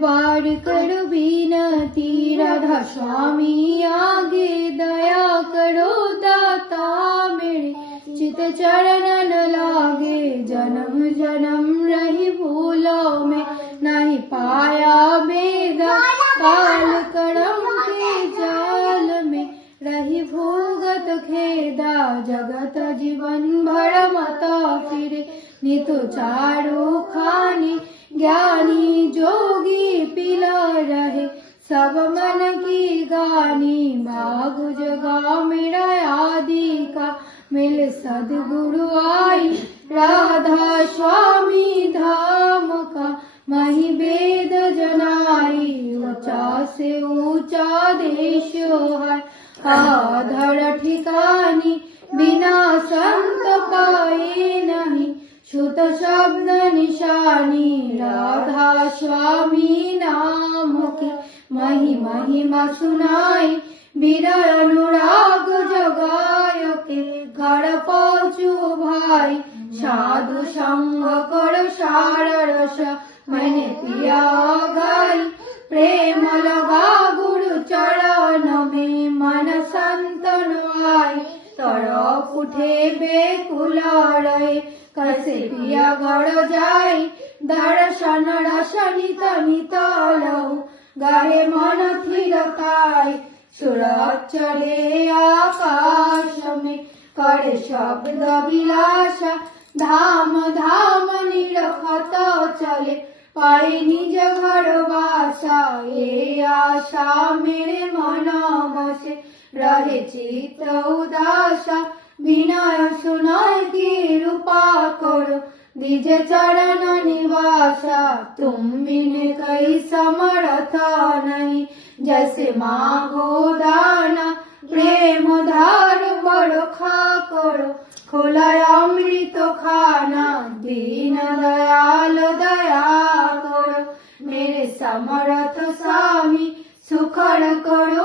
बार करो विनती, राधा स्वामी आगे दया करो दाता मेरे, चित चरणन लागे जन्म जन्म रही भूलों में, नहीं पाया बेगा काल करम के जाल में, रही भूगत खेदा जगत जीवन भर मता फिरे, नितु चारु खानी ज्ञानी जोगी पिला रहे, सब मन की गानी बागु जगा मेरा आदि का, मिल सदगुरु आई राधा स्वामी धाम का, मही वेद जनाई ऊंचा से ऊंचा देश है, आधर ठिकानी बिना संत पाए नहीं, छुत शब्द निशानी राधा स्वामी नाम की, महिमा सुनाई विरह अनुराग जगाय के, घर पहुँचू भाई साधु संग कर सार रस, मैंने पिया गाई प्रेम लगा गुरु चरण में, मन संतन आई तरफ उठे बेकुल रहे, कैसे पिया गढ़ जाई दर्शन रसनित नित लहु, गाहे मन थिरकाई सूरज चढ़े आकाश में, करे शब्द विलासा धाम धाम निरखत चले, पाई निज घर वासा ये आशा मेरे मन बसे, रहे चित उदासा विनय सुनाय की रूपा करो, दिजे चरण निवासा तुम बिन कई समर्थ नहीं, जैसे मांगो दाना प्रेम धार बरखा करो, खोला अमृत खाना दीन दयाल दया करो, मेरे समर्थ स्वामी सुखर करो